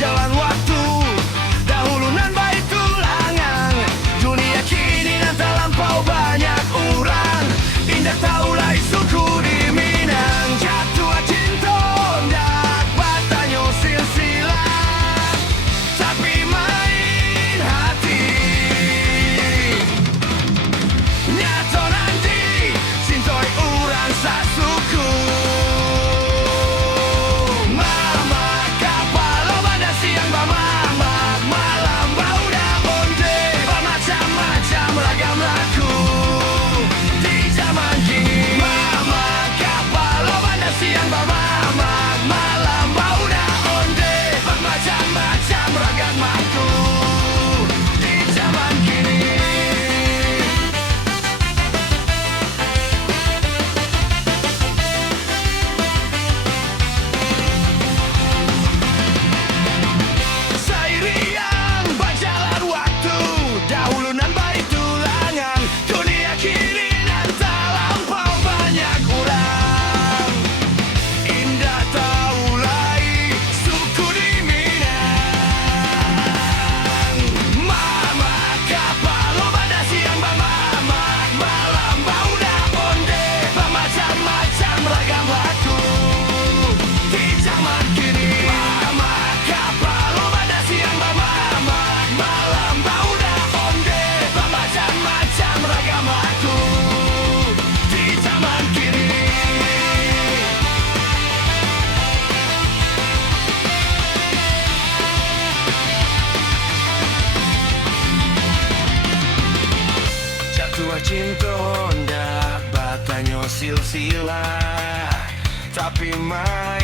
berjalan waktu. Dahulu nan baik tulangan, dunia kini nan tak lampau banyak orang. Indah taulai suku di Minang, jatuh cinta ndak batanya silsilah, tapi main hati. Nyata nanti sintoi orang sasuku. Mama kapal pada siang bamama, malam bau dah onde, bermacam-macam ragam laku di zaman kini. Mama kapal pada siang bamama, malam bau dah onde, bermacam-macam ragam laku di zaman kini. Seiring berjalan waktu, dahulu nan baik tulangan, dunia kini nan tak lampau banyak orang. Indah taulai suku di Minang. Mama kapal pada siang bamama, malam bau dah onde, bermacam-macam ragam laku di zaman kini. Mama kapal pada siang bamama, malam bau dah onde, bermacam-macam ragam laku di zaman kini. Jatuh cinta ndak batanya silsilah, tapi main